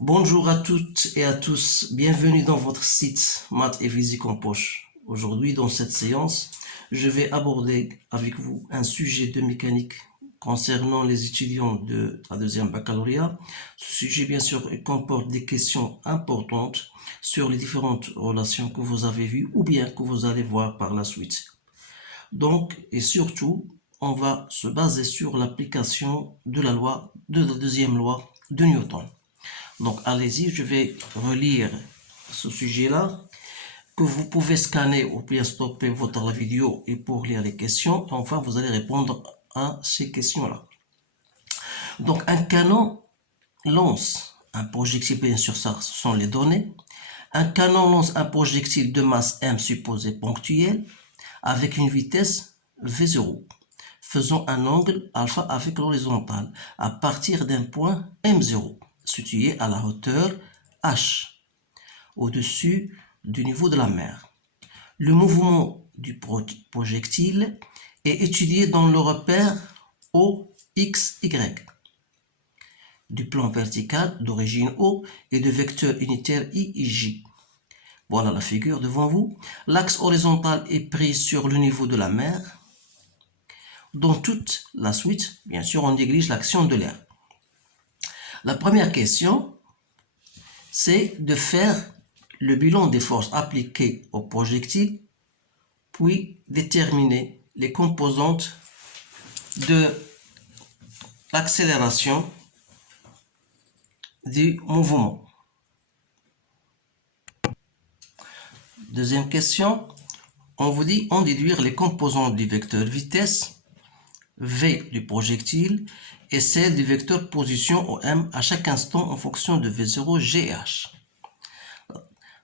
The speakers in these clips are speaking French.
Bonjour à toutes et à tous, bienvenue dans votre site Maths et Physique en poche. Aujourd'hui, dans cette séance, je vais aborder avec vous un sujet de mécanique concernant les étudiants de la deuxième baccalauréat. Ce sujet, bien sûr, comporte des questions importantes sur les différentes relations que vous avez vues ou bien que vous allez voir par la suite. Donc, et surtout, on va se baser sur l'application de la deuxième loi de Newton. Donc, allez-y, je vais relire ce sujet-là, que vous pouvez scanner ou bien stopper votre vidéo et pour lire les questions. Enfin, vous allez répondre à ces questions-là. Donc, un canon lance un projectile, bien sûr, ça, ce sont les données. Un canon lance un projectile de masse m supposé ponctuel avec une vitesse v0, faisant un angle alpha avec l'horizontale à partir d'un point m0 situé à la hauteur h, au-dessus du niveau de la mer. Le mouvement du projectile est étudié dans le repère OXY du plan vertical d'origine O et de vecteur unitaire IJ. Voilà la figure devant vous. L'axe horizontal est pris sur le niveau de la mer. Dans toute la suite, bien sûr, on néglige l'action de l'air. La première question, c'est de faire le bilan des forces appliquées au projectile, puis déterminer les composantes de l'accélération du mouvement. Deuxième question, on vous dit en déduire les composantes du vecteur vitesse V du projectile et celle du vecteur position OM à chaque instant en fonction de V0 GH.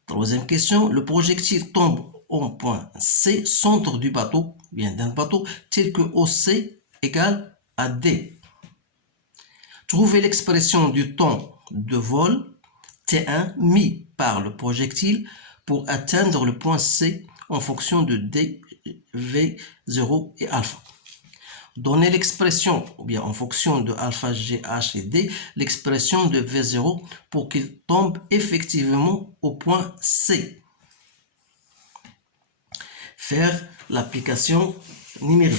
Troisième question, le projectile tombe au point C, centre du bateau, bien d'un bateau, tel que OC égale à D. Trouvez l'expression du temps de vol T1 mis par le projectile pour atteindre le point C en fonction de D, V0 et alpha. Donnez l'expression, ou bien en fonction de alpha, GH et D, l'expression de V0 pour qu'il tombe effectivement au point C. Faire l'application numérique.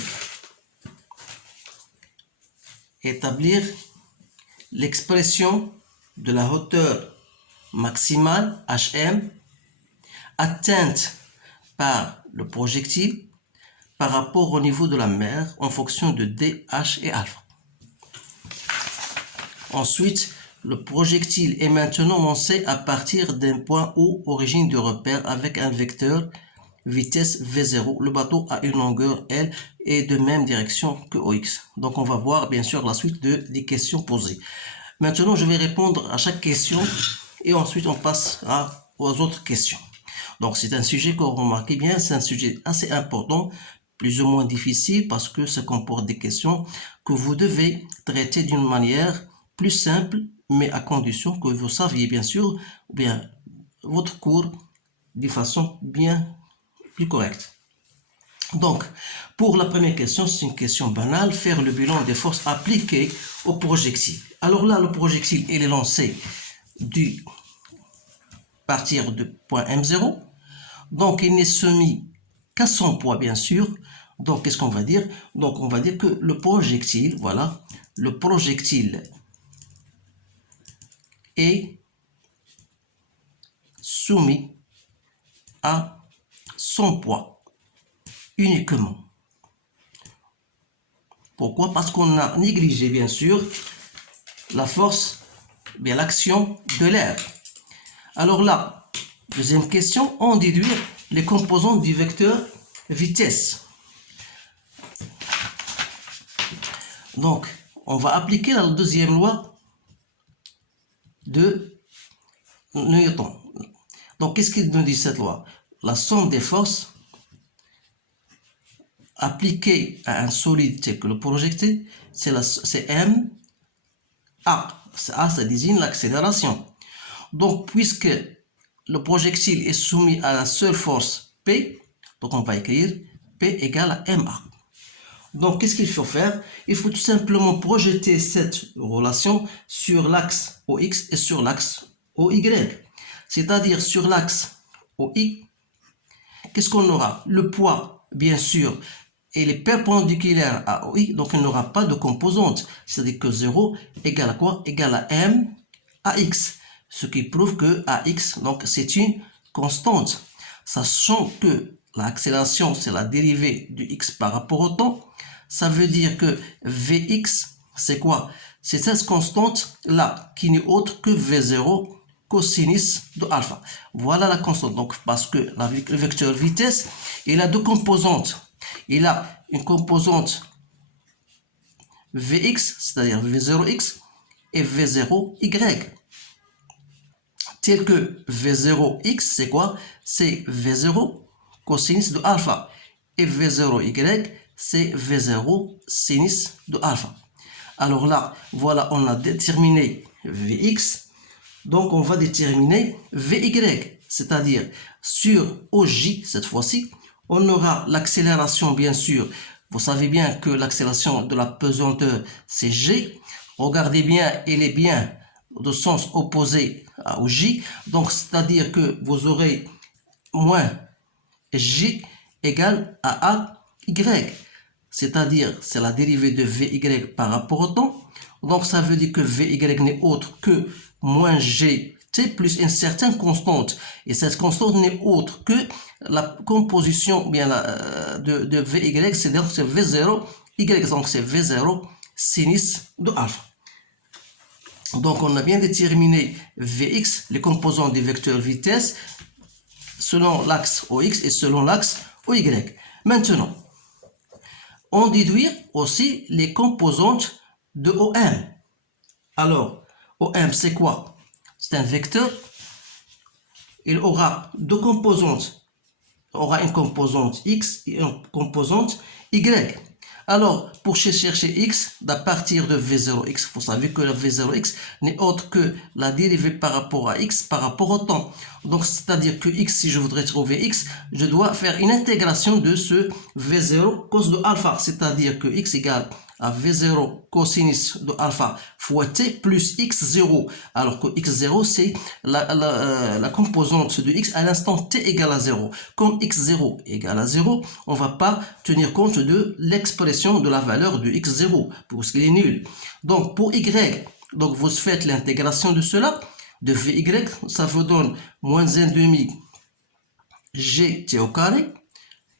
Établir l'expression de la hauteur maximale HM atteinte par le projectile par rapport au niveau de la mer en fonction de D, H et alpha. Ensuite, le projectile est maintenant lancé à partir d'un point O, origine du repère, avec un vecteur vitesse V0. Le bateau a une longueur L et de même direction que OX. Donc on va voir bien sûr la suite des questions posées. Maintenant, je vais répondre à chaque question et ensuite on passera aux autres questions. Donc c'est un sujet que vous remarquez bien, c'est un sujet assez important, plus ou moins difficile parce que ça comporte des questions que vous devez traiter d'une manière plus simple, mais à condition que vous saviez bien sûr bien votre cours de façon bien plus correcte. Donc, pour la première question, c'est une question banale, faire le bilan des forces appliquées au projectile. Alors là, le projectile, il est lancé à partir de point M0. Donc, il n'est soumis qu'à son poids, bien sûr. Donc, qu'est-ce qu'on va dire? Donc, on va dire que le projectile, voilà, le projectile est soumis à son poids uniquement. Pourquoi? Parce qu'on a négligé, bien sûr, la force, bien l'action de l'air. Alors là, deuxième question, on déduit les composantes du vecteur vitesse. Donc, on va appliquer la deuxième loi de Newton. Donc, qu'est-ce qu'il nous dit cette loi? La somme des forces appliquées à un solide tel que le projectile, c'est M. A, ça désigne l'accélération. Donc, puisque le projectile est soumis à la seule force P, donc on va écrire P égale à MA. Donc, qu'est-ce qu'il faut faire? Il faut tout simplement projeter cette relation sur l'axe OX et sur l'axe OY. C'est-à-dire sur l'axe OI, qu'est-ce qu'on aura? Le poids, bien sûr, il est perpendiculaire à OI, donc il n'aura pas de composante. C'est-à-dire que 0 égale à quoi? Égale à M à X. Ce qui prouve que AX, donc c'est une constante. Sachant que l'accélération, c'est la dérivée du X par rapport au temps, ça veut dire que Vx, c'est quoi? C'est cette constante-là, qui n'est autre que V0 cosinus de alpha. Voilà la constante. Donc, parce que le vecteur vitesse, il a deux composantes. Il a une composante Vx, c'est-à-dire V0x, et V0y. Tel que V0x, c'est quoi? C'est V0 cosinus de alpha. Et V0y, c'est V0 sinus de alpha. Alors là, voilà, on a déterminé Vx. Donc, on va déterminer Vy, c'est-à-dire sur OJ, cette fois-ci, on aura l'accélération, bien sûr. Vous savez bien que l'accélération de la pesanteur, c'est G. Regardez bien, elle est bien de sens opposé à OJ. Donc, c'est-à-dire que vous aurez moins J égale à AY. C'est-à-dire, c'est la dérivée de Vy par rapport au temps. Donc, ça veut dire que Vy n'est autre que moins gt plus une certaine constante. Et cette constante n'est autre que la composition bien de Vy, c'est V0, Y, donc c'est V0 sinus de alpha. Donc, on a bien déterminé Vx, les composants du vecteur vitesse, selon l'axe OX et selon l'axe OY. Maintenant, on déduit aussi les composantes de OM. Alors, OM, c'est quoi? C'est un vecteur. Il aura deux composantes. Il aura une composante X et une composante Y. Alors, pour chercher X, à partir de V0X, vous savez que le V0X n'est autre que la dérivée par rapport à X par rapport au temps. Donc, c'est-à-dire que X, si je voudrais trouver X, je dois faire une intégration de ce V0 cos de alpha. C'est-à-dire que X égale à V0 cosinus de alpha fois T plus X0. Alors que X0, c'est la composante de X à l'instant T égale à 0. Comme X0 égale à 0, on ne va pas tenir compte de l'expression de la valeur de X0, parce qu'il est nul. Donc, pour Y, donc vous faites l'intégration de cela, de Vy, ça vous donne moins 1,5 gt au carré,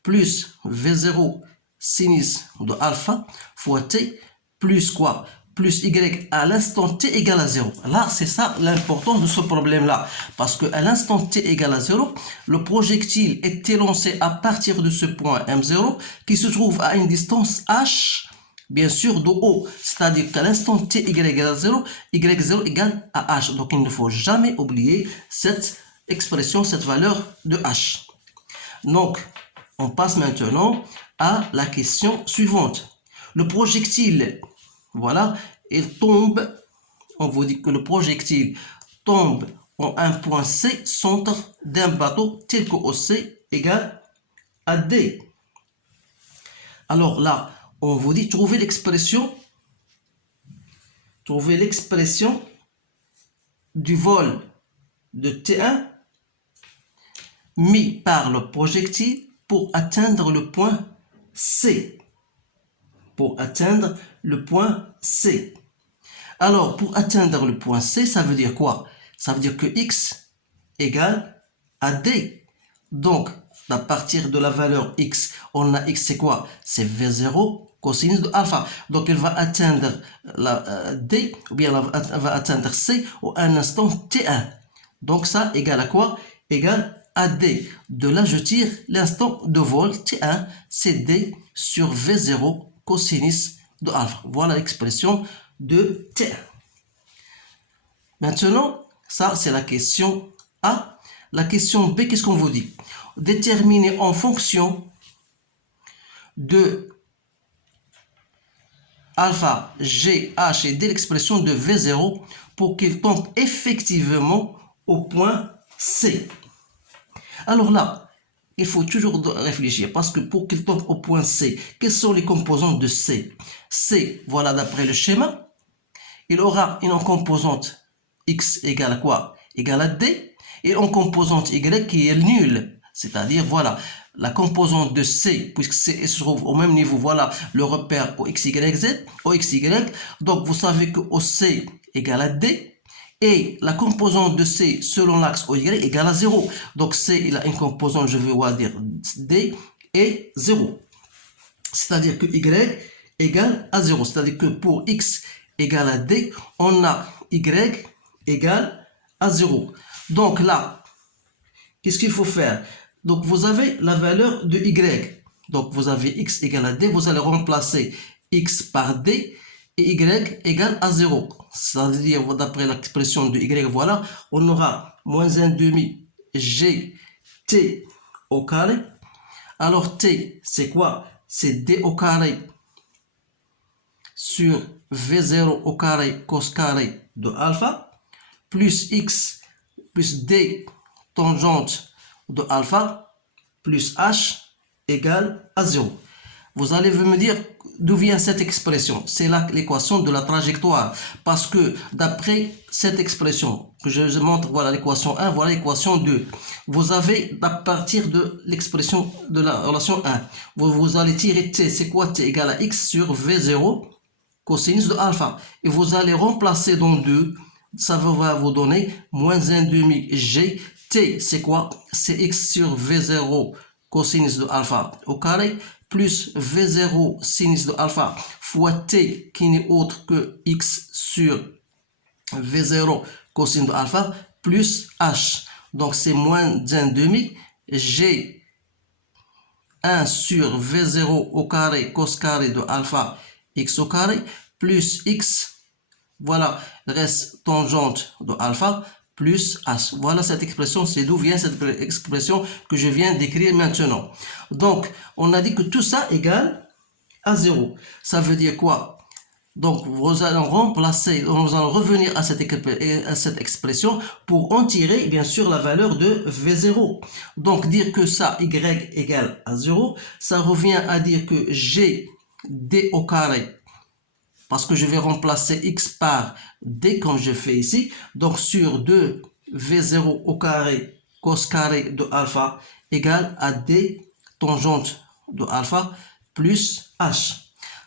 plus V0 sinus de alpha fois t plus quoi? Plus y à l'instant t égale à 0. Là, c'est ça l'importance de ce problème-là. Parce qu'à l'instant t égale à 0, le projectile est élancé à partir de ce point M0 qui se trouve à une distance h, bien sûr, de O. C'est-à-dire qu'à l'instant t y égale à 0, y0 égale à h. Donc, il ne faut jamais oublier cette expression, cette valeur de h. Donc, on passe maintenant à la question suivante. Le projectile, voilà, il tombe, on vous dit que le projectile tombe en un point C, centre d'un bateau tel que OC égale à D. Alors là, on vous dit trouver l'expression du vol de T1 mis par le projectile pour atteindre le point C. Pour atteindre le point C. Alors, pour atteindre le point C, ça veut dire quoi? Ça veut dire que X égale à D. Donc, à partir de la valeur X, on a X, c'est quoi? C'est V0 cosinus de alpha. Donc, elle va atteindre la D, ou bien elle va atteindre C au un instant T1. Donc, ça égale à quoi? Égale à D. De là, je tire l'instant de vol T1, c'est D sur V0 cosinus de alpha. Voilà l'expression de T1. Maintenant, ça, c'est la question A. La question B, qu'est-ce qu'on vous dit? Déterminer en fonction de alpha, G, H et D l'expression de V0 pour qu'il tombe effectivement au point C. Alors là, il faut toujours réfléchir parce que pour qu'il tombe au point C, quelles sont les composantes de C? C, voilà d'après le schéma, il aura une composante X égale à quoi? Égale à D, et une composante Y qui est nulle. C'est-à-dire, voilà, la composante de C, puisque C se trouve au même niveau, voilà le repère au X, Y, Z, au X, Y. Donc, vous savez que au C égale à D, et la composante de C selon l'axe OY égale à 0. Donc C, il a une composante, je vais dire D, et 0. C'est-à-dire que Y égale à 0. C'est-à-dire que pour X égale à D, on a Y égale à 0. Donc là, qu'est-ce qu'il faut faire? Donc vous avez la valeur de Y. Donc vous avez X égale à D, vous allez remplacer X par D, et Y égale à 0. C'est-à-dire, d'après l'expression de Y, voilà, on aura moins 1 demi G T au carré. Alors T, c'est quoi? C'est D au carré sur V0 au carré cos carré de alpha, plus X plus D tangente de alpha, plus H égale à 0. Vous allez me dire d'où vient cette expression. C'est l'équation de la trajectoire. Parce que d'après cette expression, que je montre, voilà l'équation 1, voilà l'équation 2. Vous avez, à partir de l'expression de la relation 1, vous allez tirer T. C'est quoi T? Égale à X sur V0 cosinus de alpha. Et vous allez remplacer dans 2. Ça va vous donner moins 1 demi G. T, c'est quoi? C'est X sur V0 cosinus de alpha au carré, plus V0 sinus de alpha fois T qui n'est autre que X sur V0 cosinus de alpha plus H. Donc c'est moins 1 demi G 1 sur V0 au carré cos carré de alpha X au carré plus X. Voilà, reste tangente de alpha plus H. Voilà cette expression, c'est d'où vient cette expression que je viens d'écrire maintenant. Donc, on a dit que tout ça égale à 0. Ça veut dire quoi? Donc, nous allons remplacer, nous allons revenir à cette expression pour en tirer, bien sûr, la valeur de V0. Donc, dire que ça, Y égale à 0, ça revient à dire que G, D au carré, parce que je vais remplacer X par D comme je fais ici. Donc sur 2 V0 au carré cos carré de alpha égale à D tangente de alpha plus H.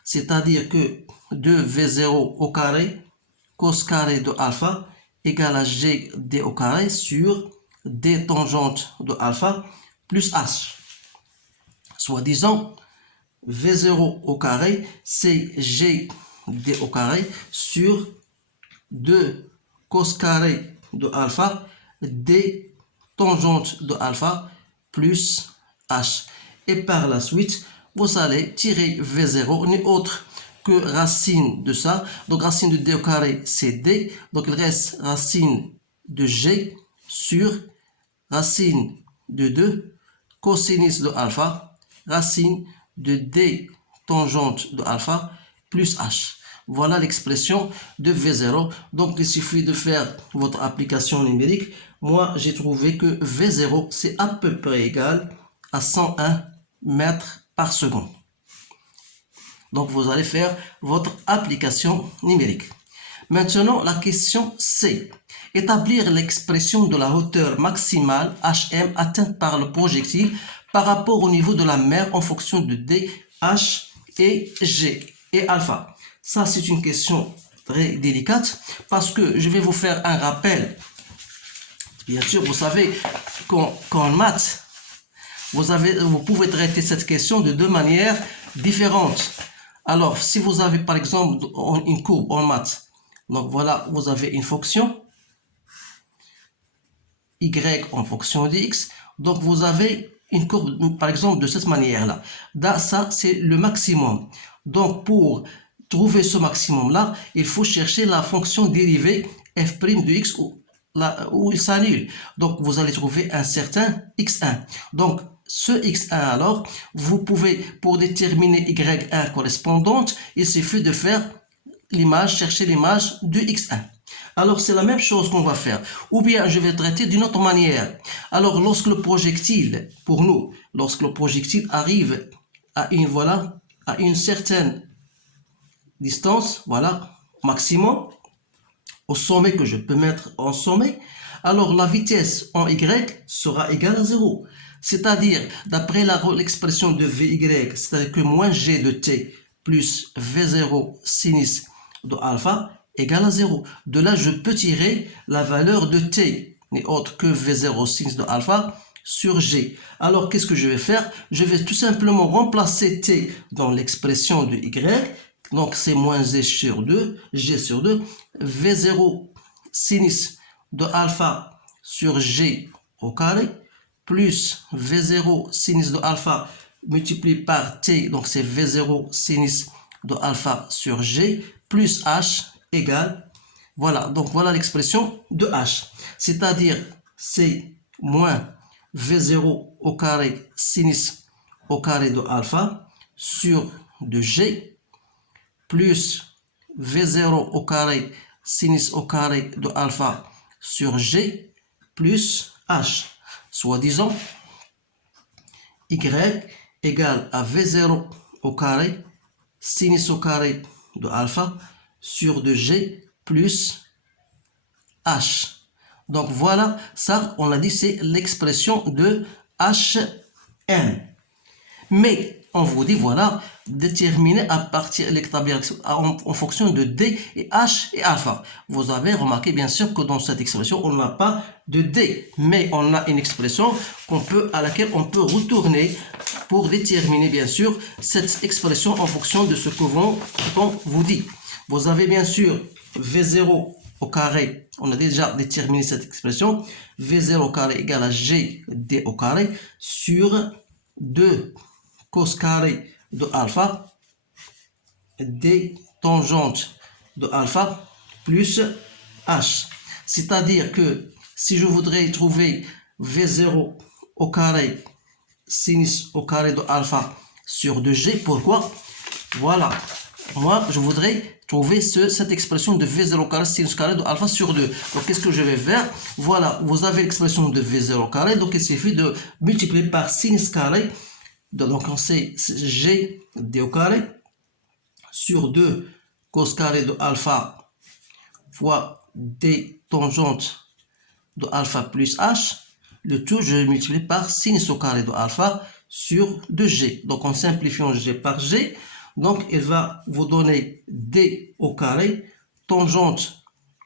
C'est-à-dire que 2 V0 au carré cos carré de alpha égale à G D au carré sur D tangente de alpha plus H. Soit disant V0 au carré, c'est G D au carré sur 2 cos carré de alpha D tangente de alpha plus H. Et par la suite, vous allez tirer V0 n'est autre que racine de ça. Donc racine de D au carré, c'est D. Donc il reste racine de G sur racine de 2 cosinus de alpha, racine de D tangente de alpha plus H. Voilà l'expression de V0. Donc, il suffit de faire votre application numérique. Moi, j'ai trouvé que V0, c'est à peu près égal à 101 mètres par seconde. Donc, vous allez faire votre application numérique. Maintenant, la question C. Établir l'expression de la hauteur maximale HM atteinte par le projectile par rapport au niveau de la mer en fonction de D, H et G et alpha. Ça, c'est une question très délicate parce que je vais vous faire un rappel. Bien sûr, vous savez qu'en maths, vous pouvez traiter cette question de 2 manières différentes. Alors, si vous avez par exemple une courbe en maths, donc voilà, vous avez une fonction y en fonction de x, donc vous avez une courbe par exemple de cette manière-là. Ça, c'est le maximum. Donc, pour trouver ce maximum-là, il faut chercher la fonction dérivée f' de x où il s'annule. Donc, vous allez trouver un certain x1. Donc, ce x1, alors, vous pouvez, pour déterminer y1 correspondante, il suffit de faire l'image, chercher l'image de x1. Alors, c'est la même chose qu'on va faire. Ou bien, je vais traiter d'une autre manière. Alors, lorsque le projectile, pour nous, lorsque le projectile arrive à une certaine distance, voilà, maximum, au sommet que je peux mettre en sommet, alors la vitesse en y sera égale à 0. C'est-à-dire, d'après l'expression de Vy, c'est-à-dire que moins g de t plus V0 sinus de alpha égale à 0. De là, je peux tirer la valeur de t, n'est autre que V0 sinus de alpha sur g. Alors, qu'est-ce que je vais faire? Je vais tout simplement remplacer t dans l'expression de y. Donc, c'est moins g sur 2, V0 sinus de alpha sur g au carré, plus V0 sinus de alpha multiplié par t, donc c'est V0 sinus de alpha sur g, plus h égale, voilà, donc voilà l'expression de h. C'est-à-dire, c'est moins V0 au carré sinus au carré de alpha sur de g, plus V0 au carré sinus au carré de alpha sur g, plus h. Soit disons, y égale à V0 au carré sinus au carré de alpha sur de g plus h. Donc voilà, ça on a dit c'est l'expression de Hm. Mais on vous dit voilà, déterminer à partir en fonction de d et h et alpha. Vous avez remarqué bien sûr que dans cette expression on n'a pas de d, mais on a une expression à laquelle on peut retourner pour déterminer bien sûr cette expression en fonction de ce qu'on vous dit. Vous avez bien sûr V0 au carré, on a déjà déterminé cette expression, V0 au carré égale à G D au carré sur 2 cos carré de alpha D tangente de alpha plus H. C'est-à-dire que si je voudrais trouver V0 au carré sinus au carré de alpha sur 2G, pourquoi? Voilà, moi je voudrais trouver cette expression de V0 carré sinus carré de alpha sur 2. Donc qu'est-ce que je vais faire? Voilà, vous avez l'expression de V0 carré, donc il suffit de multiplier par sinus carré, donc on sait G D au carré sur 2 cos carré de alpha fois D tangente de alpha plus H. Le tout, je multiplie par sinus au carré de alpha sur 2G. Donc, en simplifiant G par G, donc il va vous donner D au carré, tangente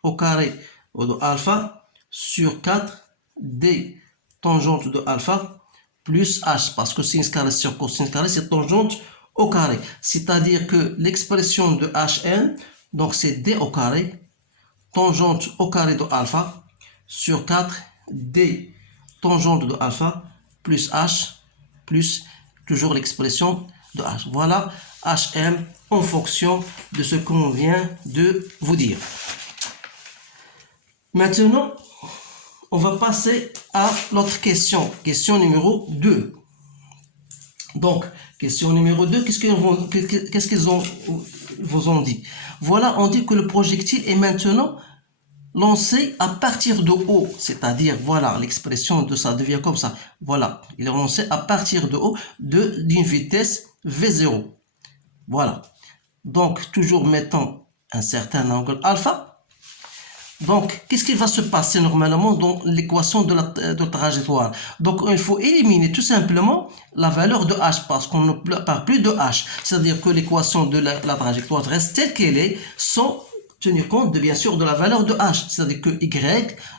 au carré de alpha sur 4, D tangente de alpha plus H, parce que sinus carré sur cosinus carré, c'est tangente au carré. C'est-à-dire que l'expression de Hn, donc c'est D au carré, tangente au carré de alpha sur 4, D tangente de alpha plus H plus toujours l'expression de H. Voilà Hm en fonction de ce qu'on vient de vous dire. Maintenant, on va passer à l'autre question. Question numéro 2. Donc, question numéro 2, qu'est-ce qu'ils vous ont dit? Voilà, on dit que le projectile est maintenant lancé à partir de haut, c'est-à-dire, voilà, l'expression de ça devient comme ça. Voilà, il est lancé à partir de haut d'une vitesse V0. Voilà. Donc, toujours mettant un certain angle alpha. Donc, qu'est-ce qui va se passer normalement dans l'équation de la trajectoire? Donc, il faut éliminer tout simplement la valeur de h parce qu'on ne parle plus de h. C'est-à-dire que l'équation de la trajectoire reste telle qu'elle est sans tenir compte bien sûr de la valeur de h. C'est-à-dire que y,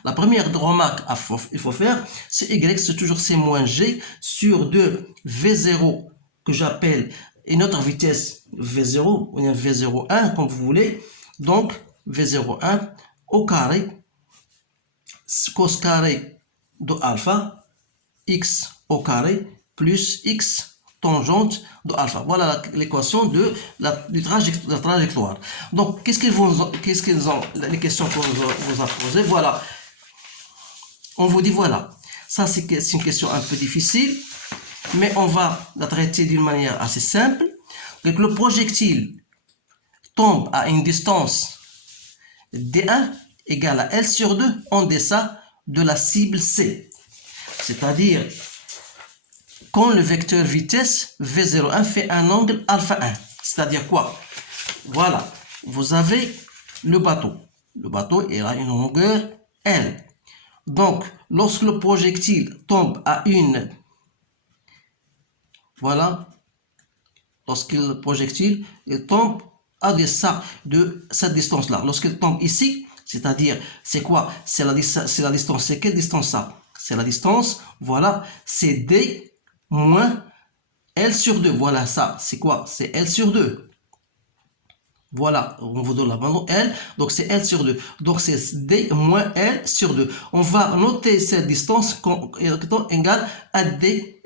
la première remarque il faut faire, c'est y, c'est toujours c moins g sur 2 v0 que j'appelle une autre vitesse v0 ou bien v01 comme vous voulez. Donc, v01 au carré cos carré de alpha x au carré plus x tangente de alpha. Voilà l'équation de la trajectoire. Donc, qu'est-ce qu'ils ont, les questions qu'on vous a posées? Voilà. On vous dit, voilà. Ça, c'est une question un peu difficile, mais on va la traiter d'une manière assez simple. Donc, le projectile tombe à une distance D1 égale à L sur 2 en deçà de la cible C. C'est-à-dire, quand le vecteur vitesse V01 fait un angle alpha 1. C'est-à-dire quoi? Voilà, vous avez le bateau. Le bateau, il a une longueur L. Donc, lorsque le projectile tombe à une... Voilà, lorsque le projectile il tombe à deçà de cette distance-là. Lorsqu'il tombe ici, c'est-à-dire, c'est quoi? C'est la distance. C'est quelle distance ça? C'est la distance, voilà, c'est D moins L sur 2. Voilà ça, c'est quoi? C'est L sur 2. Voilà, on vous donne la bande L, donc c'est L sur 2. Donc c'est D moins L sur 2. On va noter cette distance comme égale à D,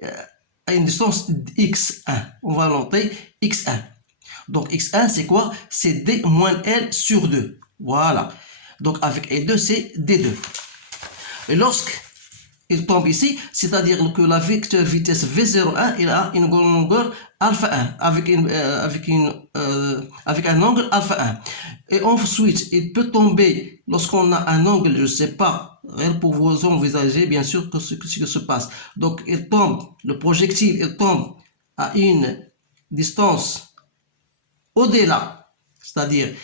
à une distance x1. On va noter x1. Donc x1 c'est quoi? C'est D moins L sur 2. Voilà. Donc avec L2 c'est D2. Et lorsqu'il tombe ici, c'est-à-dire que la vecteur vitesse V01 il a une longueur alpha 1 avec un angle alpha 1. Et ensuite, il peut tomber lorsqu'on a un angle, je ne sais pas, pour vous envisager bien sûr ce qui se passe. Donc il tombe, le projectile il tombe à une distance au-delà, c'est-à-dire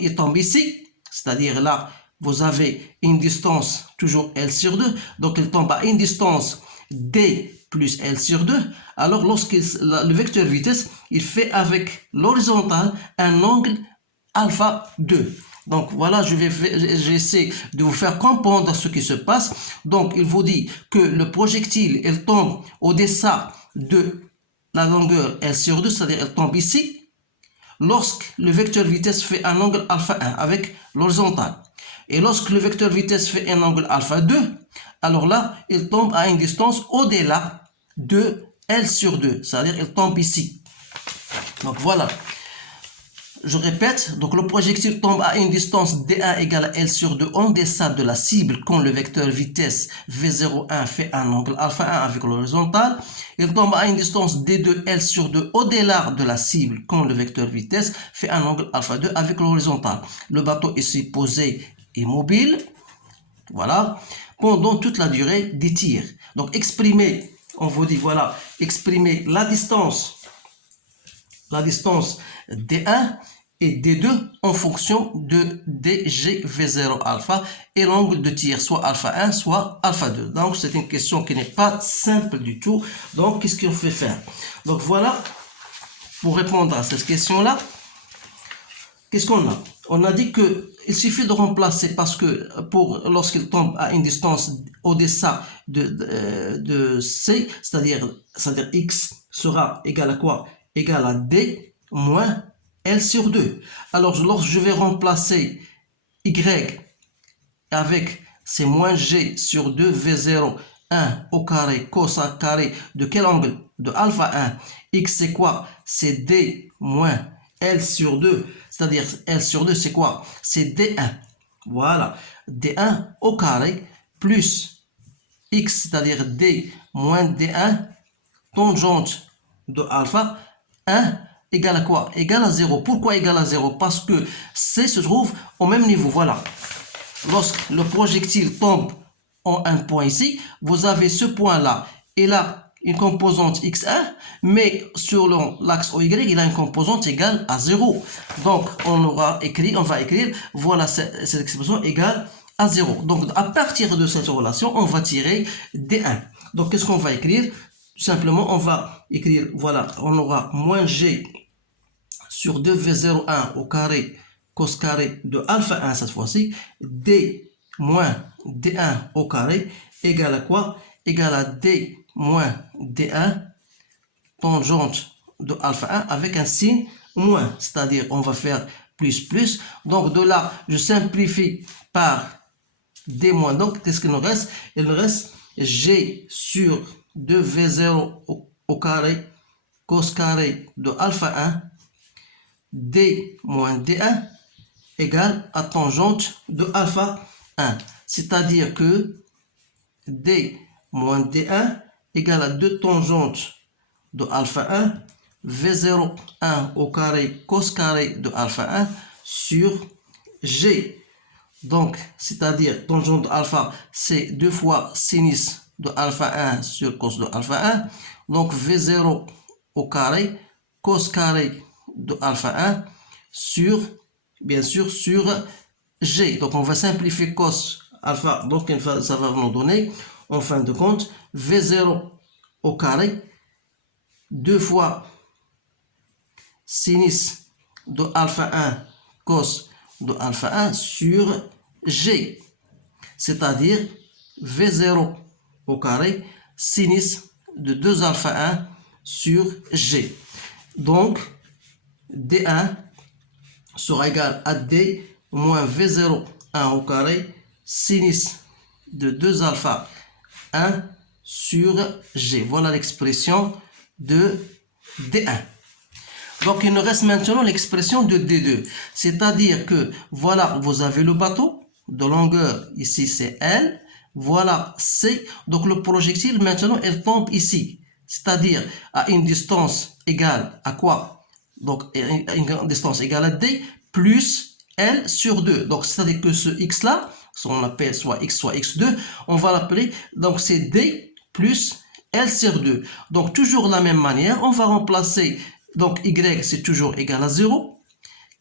il tombe ici, c'est-à-dire là vous avez une distance toujours L sur 2, donc il tombe à une distance D plus L sur 2, alors lorsque le vecteur vitesse, il fait avec l'horizontale un angle alpha 2. Donc voilà, j'essaie de vous faire comprendre ce qui se passe. Donc il vous dit que le projectile, il tombe au-deçà de la longueur L sur 2, c'est-à-dire il tombe ici, lorsque le vecteur vitesse fait un angle alpha 1 avec l'horizontale. Et lorsque le vecteur vitesse fait un angle alpha 2, alors là, il tombe à une distance au-delà de L sur 2, c'est-à-dire il tombe ici. Donc voilà, je répète, donc le projectile tombe à une distance D1 égale à L sur 2 en deçà de la cible quand le vecteur vitesse V01 fait un angle alpha 1 avec l'horizontale. Il tombe à une distance D2 L sur 2 au-delà de la cible quand le vecteur vitesse fait un angle alpha 2 avec l'horizontale. Le bateau ici posé immobile, voilà, pendant toute la durée des tirs. Donc exprimer, on vous dit voilà, exprimer la distance D1 et D2 en fonction de DGV0 alpha et l'angle de tir, soit alpha 1, soit alpha 2. Donc c'est une question qui n'est pas simple du tout. Donc qu'est-ce qu'on fait faire? Donc voilà, pour répondre à cette question-là, qu'est-ce qu'on a? On a dit que il suffit de remplacer parce que lorsqu'il tombe à une distance au-deçà de C, c'est-à-dire X sera égal à quoi? Égal à D moins L sur 2. Alors lorsque je vais remplacer Y avec c'est moins G sur 2 V0 1 au carré cos A carré de quel angle? De alpha 1. X c'est quoi? C'est D moins L sur 2, c'est-à-dire L sur 2 c'est quoi? C'est D1. Voilà, D1 au carré plus X, c'est-à-dire D moins D1 tangente de alpha 1 égale à quoi? Égale à 0. Pourquoi égale à 0? Parce que C se trouve au même niveau. Voilà. Lorsque le projectile tombe en un point ici, vous avez ce point-là. Et là, une composante x1, mais sur l'axe OY, il a une composante égale à 0. Donc, on va écrire, voilà cette expression égale à 0. Donc, à partir de cette relation, on va tirer D1. Donc, qu'est-ce qu'on va écrire? Tout simplement, on va écrire, voilà, on aura moins G sur 2V01 au carré cos carré de alpha 1 cette fois-ci, D moins D1 au carré égale à quoi? Égale à D moins D1 tangente de alpha 1 avec un signe moins, c'est-à-dire on va faire plus plus. Donc de là, je simplifie par D moins. Donc qu'est-ce qu'il nous reste? Il nous reste G sur 2V0 au carré cos carré de alpha 1 D moins D1 égale à tangente de alpha 1. C'est-à-dire que D moins D1 égale à 2 tangentes de alpha 1 V0 1 au carré cos carré de alpha 1 sur G Donc, c'est-à-dire, tangente de alpha, c'est 2 fois sinus de alpha 1 sur cos de alpha 1. Donc, V0 au carré, cos carré de alpha 1 sur, bien sûr, sur G. Donc, on va simplifier cos alpha. Donc, ça va nous donner, en fin de compte, V0 au carré, 2 fois sinus de alpha 1 cos de alpha 1 sur G, c'est-à-dire V0 au carré sinus de 2 alpha 1 sur G. Donc, D1 sera égal à D moins V0 1 au carré sinus de 2 alpha 1 sur G. Voilà l'expression de D1. Donc, il nous reste maintenant l'expression de D2. C'est-à-dire que, voilà, vous avez le bateau, de longueur, ici c'est L, voilà C. Donc, le projectile, maintenant, il tombe ici. C'est-à-dire à une distance égale à quoi? Donc, à une distance égale à D, plus L sur 2. Donc, c'est-à-dire que ce X-là, on l'appelle soit X, soit X2, on va l'appeler, donc c'est D plus L sur 2. Donc, toujours de la même manière, on va remplacer, donc Y, c'est toujours égal à 0,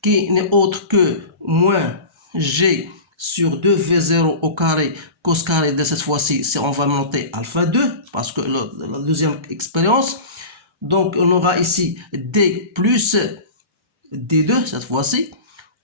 qui n'est autre que moins G sur 2V0 au carré, cos carré de cette fois-ci, on va noter alpha 2, parce que la deuxième expérience. Donc, on aura ici D plus D2, cette fois-ci,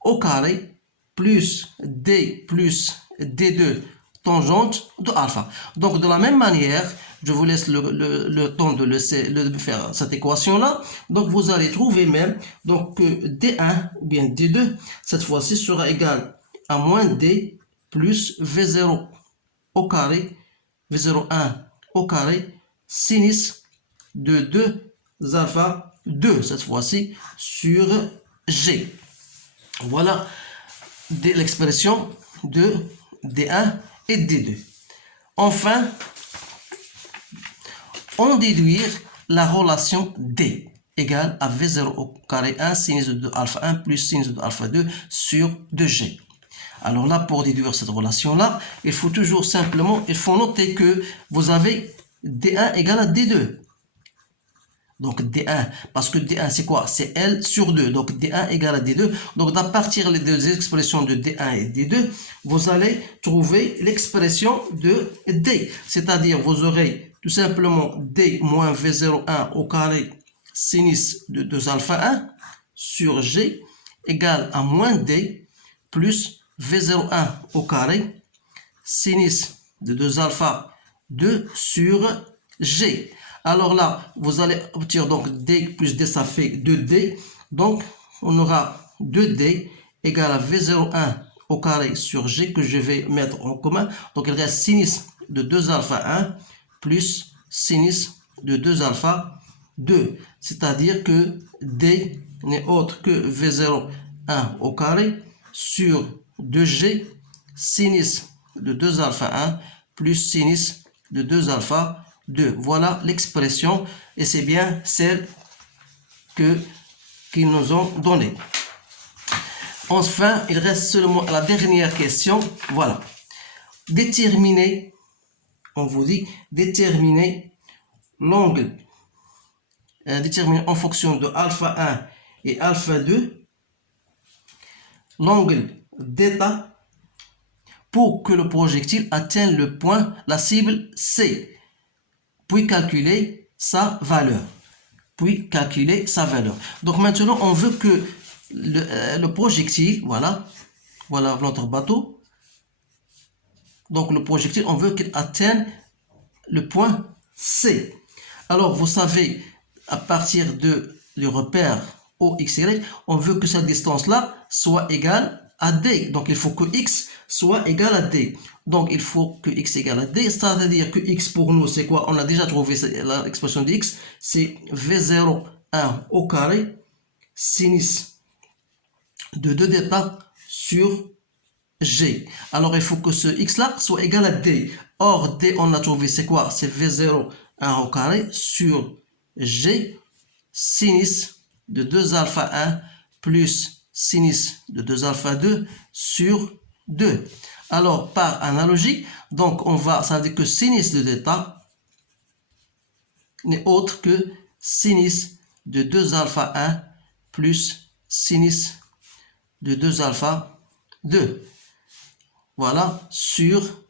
au carré, plus D plus D2 tangente de alpha. Donc, de la même manière, je vous laisse le temps de faire cette équation-là. Donc, vous allez trouver même donc, que D1 ou bien D2, cette fois-ci, sera égal à moins D plus V0 au carré, V01 au carré, sinus de 2 alpha 2, cette fois-ci, sur G. Voilà l'expression de D1 et D2. Enfin, on déduire la relation D égale à V0 au carré 1 sinus de alpha 1 plus sinus de alpha 2 sur 2G. Alors là, pour déduire cette relation-là, il faut toujours simplement, il faut noter que vous avez D1 égale à D2. Donc D1, parce que D1 c'est quoi? C'est L sur 2, donc D1 égale à D2. Donc à partir des deux expressions de D1 et D2, vous allez trouver l'expression de D. C'est-à-dire vous aurez tout simplement D moins V01 au carré sinus de 2 alpha 1 sur G égale à moins D plus V01 au carré sinus de 2 alpha 2 sur G. Alors là, vous allez obtenir donc D plus D, ça fait 2D. Donc, on aura 2D égale à V01 au carré sur G que je vais mettre en commun. Donc, il reste sinus de 2 alpha 1 plus sinus de 2 alpha 2. C'est-à-dire que D n'est autre que V01 au carré sur 2G sinus de 2 alpha 1 plus sinus de 2 alpha 2. Voilà l'expression et c'est bien celle qu'ils nous ont donnée. Enfin, il reste seulement la dernière question. Voilà. Déterminer, on vous dit, déterminer l'angle, déterminer en fonction de alpha 1 et alpha 2, l'angle d'état pour que le projectile atteigne le point, la cible C. Puis calculer sa valeur. Donc maintenant, on veut que le projectile, voilà notre bateau. Donc le projectile, on veut qu'il atteigne le point C. Alors vous savez, à partir de le repère OXY, on veut que cette distance-là soit égale à D. Donc il faut que X soit égal à D. Donc il faut que X égale à D, c'est-à-dire que X pour nous c'est quoi? On a déjà trouvé l'expression de X, c'est V01 au carré sinus de 2 d'état sur G. Alors il faut que ce X là soit égal à D. Or D on a trouvé c'est quoi? C'est V01 au carré sur G sinus de 2 alpha 1 plus sinus de 2 alpha 2 sur 2. Alors, par analogie, donc ça veut dire que sinus de θ n'est autre que sinus de 2 alpha 1 plus sinus de 2 alpha 2. Voilà, sur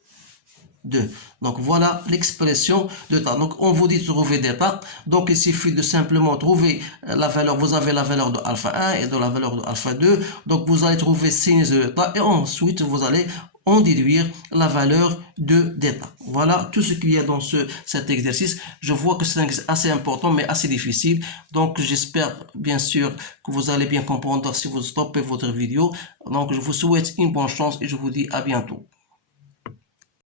2. Donc voilà l'expression de θ. Donc on vous dit de trouver des θ. Donc il suffit de simplement trouver la valeur. Vous avez la valeur de alpha 1 et de la valeur de alpha 2. Donc vous allez trouver sinus de θ et ensuite vous allez en déduire la valeur de θ. Voilà tout ce qu'il y a dans cet exercice. Je vois que c'est un exercice assez important mais assez difficile. Donc j'espère bien sûr que vous allez bien comprendre si vous stoppez votre vidéo. Donc je vous souhaite une bonne chance et je vous dis à bientôt.